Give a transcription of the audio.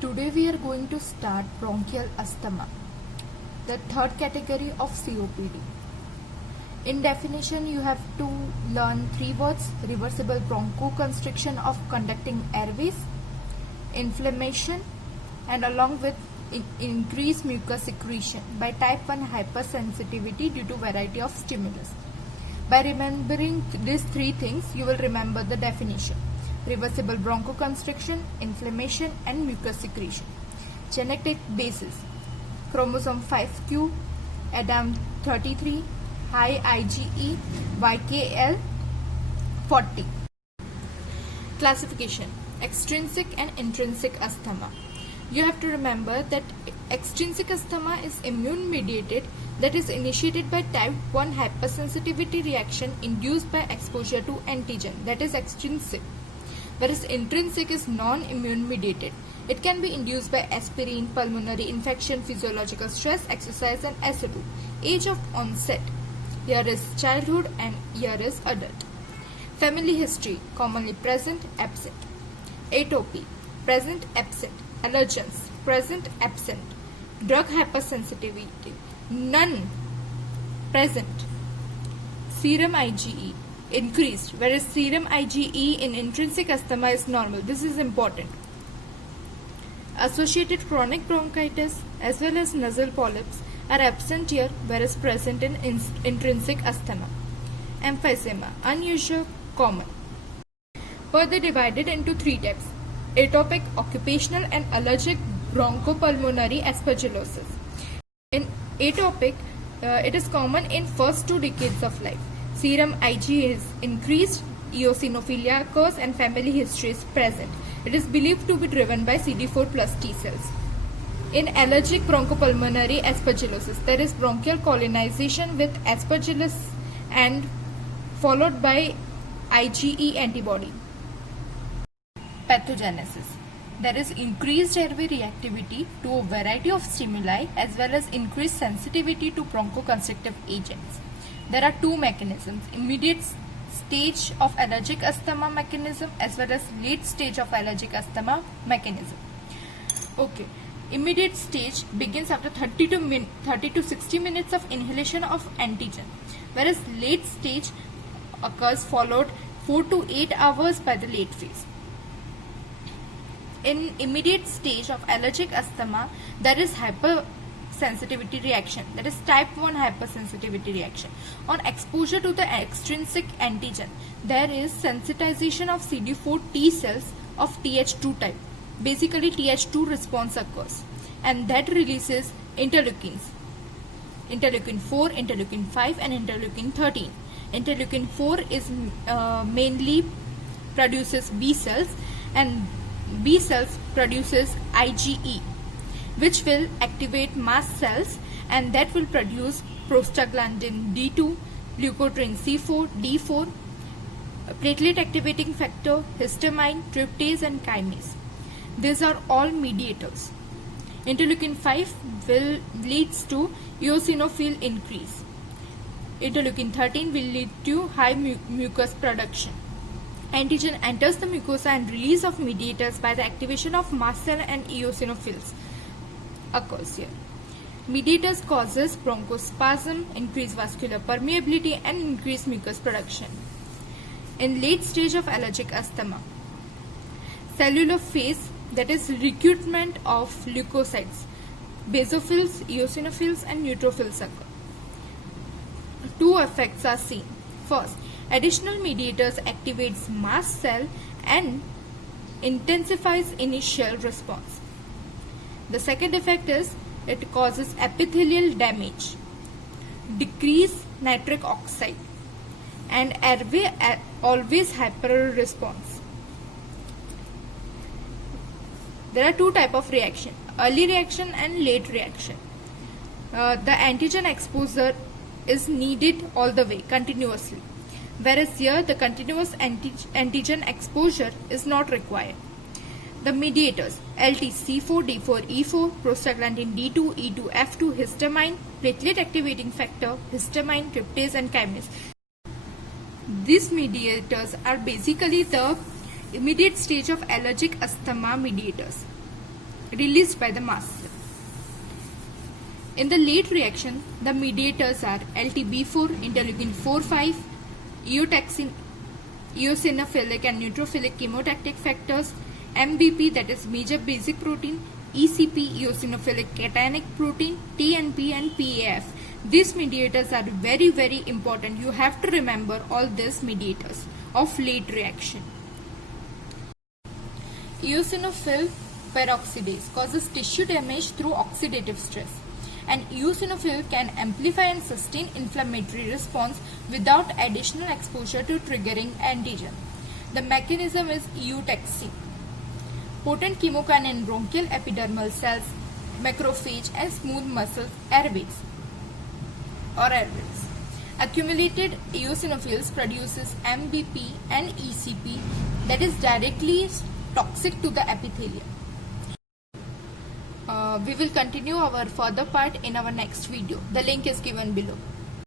Today we are going to start bronchial asthma, the third category of COPD. In definition, you have to learn three words: reversible bronchoconstriction of conducting airways, inflammation, and along with increased mucus secretion by type 1 hypersensitivity due to variety of stimulus. By remembering these three things, you will remember the definition: reversible bronchoconstriction, inflammation, and mucus secretion. Genetic basis: chromosome 5q, Adam 33, high IgE, YKL 40. Classification: extrinsic and intrinsic asthma. You have to remember that extrinsic asthma is immune mediated, that is initiated by type 1 hypersensitivity reaction induced by exposure to antigen, that is extrinsic. Whereas intrinsic is non-immune mediated. It can be induced by aspirin, pulmonary infection, physiological stress, exercise, and SO2. Age of onset: here is childhood and here is adult. Family history: commonly present, absent. Atopy: present, absent. Allergens: present, absent. Drug hypersensitivity: none, present. Serum IgE: increased, whereas serum IgE in intrinsic asthma is normal. This is important. Associated chronic bronchitis as well as nasal polyps are absent here, whereas present in intrinsic asthma. Emphysema: unusual, common. Further divided into three types: atopic, occupational, and allergic bronchopulmonary aspergillosis. In atopic, it is common in first 2 decades of life. Serum IgE is increased, eosinophilia occurs, and family history is present. It is believed to be driven by CD4 plus T cells. In allergic bronchopulmonary aspergillosis, there is bronchial colonization with aspergillus and followed by IgE antibody. Pathogenesis: there is increased airway reactivity to a variety of stimuli as well as increased sensitivity to bronchoconstrictive agents. There are two mechanisms: immediate stage of allergic asthma mechanism as well as late stage of allergic asthma mechanism. Okay, immediate stage begins after 30 to 60 minutes of inhalation of antigen, whereas late stage occurs followed 4 to 8 hours by the late phase. In immediate stage of allergic asthma, there is hypersensitivity reaction, that is type 1 hypersensitivity reaction. On exposure to the extrinsic antigen, there is sensitization of CD4 T cells of Th2 type. Basically, Th2 response occurs, and that releases interleukins: interleukin 4, interleukin 5, and interleukin 13. Interleukin 4 is mainly produces B cells, and B cells produces IgE, which will activate mast cells, and that will produce prostaglandin D2, leukotriene C4, D4, platelet activating factor, histamine, tryptase, and kinase. These are all mediators. Interleukin 5 will leads to eosinophil increase. Interleukin 13 will lead to high mucus production. Antigen enters the mucosa and release of mediators by the activation of mast cell and eosinophils occurs here. Mediators causes bronchospasm, increased vascular permeability, and increased mucus production. In late stage of allergic asthma, cellular phase, that is recruitment of leukocytes, basophils, eosinophils, and neutrophils occur. Two effects are seen. First, additional mediators activates mast cell and intensifies initial response. The second effect is it causes epithelial damage, decrease nitric oxide, and airway always hyper response. There are two types of reaction: early reaction and late reaction. The antigen exposure is needed all the way continuously, whereas here the continuous antigen exposure is not required. The mediators: LT, C4, D4, E4, prostaglandin D2, E2, F2, histamine, platelet activating factor, histamine, tryptase, and kinase. These mediators are basically the immediate stage of allergic asthma mediators. released by the mast cell. In the late reaction, the mediators are LTB4, interleukin 4-5, eotaxin, eosinophilic and neutrophilic chemotactic factors, MBP, that is major basic protein, ECP, eosinophilic cationic protein, TNP and PAF. These mediators are very, very important. You have to remember all these mediators of late reaction. Eosinophil peroxidase causes tissue damage through oxidative stress. And eosinophil can amplify and sustain inflammatory response without additional exposure to triggering antigen. The mechanism is eutaxin. Potent chemokine in bronchial epidermal cells, macrophage and smooth muscle airways. Accumulated eosinophils produces MBP and ECP that is directly toxic to the epithelium. We will continue our further part in our next video. The link is given below.